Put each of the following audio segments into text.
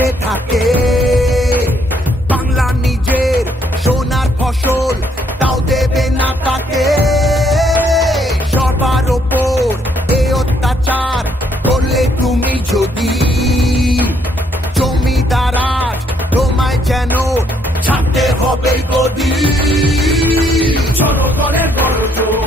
বেঁচে থাকে। বাংলা নিজের সোনার ফসল, তাও দেবে না তাকে। সবার ওপর এ অত্যাচার করলে তুমি যদি, জমিদার আজ তোমায় যেন ছাড়তে হবে গদি। জনগণের বড় জোর।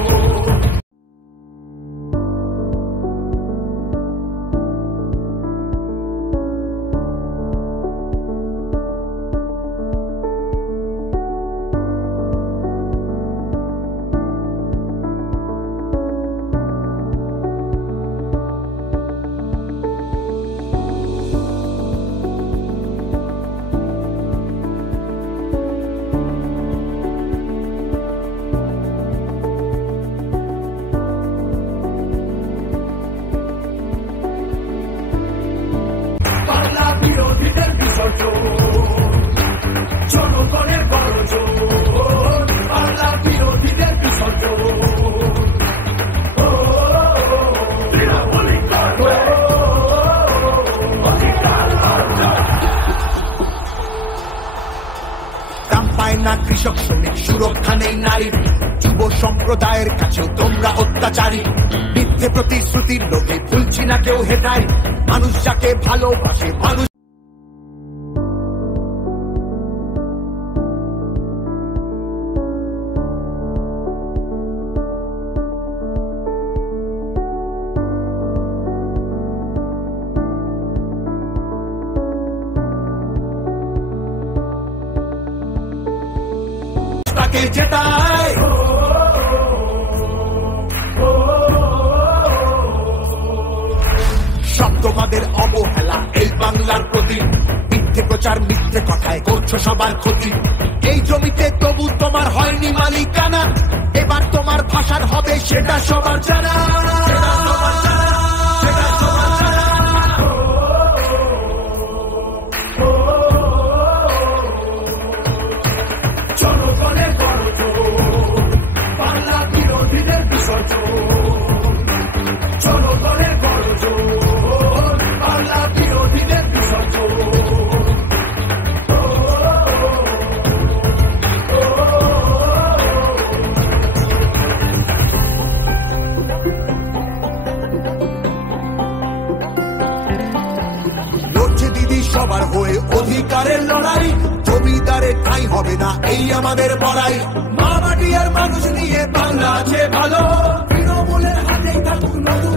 বিরোধীদের বিসর্জন, জনগণের বড় জোর। বাংলা বিরোধীদের বিসর্জন, দাম পায় না কৃষক শ্রমিক, সুরক্ষা নেই নারীর। যুব সম্প্রদায়ের কাছেও তোমরা অত্যাচারী। মিথ্যে প্রতিশ্রুতির লোকে ভুলছি না কেউ হেটাই। মানুষ যাকে ভালোবাসে, মানুষ তাকে জেতায়। সব তোমাদের অবহেলা এই বাংলার প্রতি। মিথ্যে প্রচার, মিথ্যে কথায় করছো সবার ক্ষতি। এই জমিতে তবু তোমার হয়নি মালিকানা। এবার তোমার ভাষার হবে সেটা সবার জানা। জনগণের বড় জোর, বাংলা বিরোধীদের বিসর্জন। জনগণের বড় জোর, বাংলা বিরোধীদের বিসর্জন। লড়ছে দিদি সবার হয়ে অধিকারের লড়াই। জমিদারের ঠাঁই হবে না এই আমাদের বড়াই। মা মাটি আর মানুষ নিয়ে বাংলা আছে ভালো। তৃণমূলের হাতেই থাকুক নতুন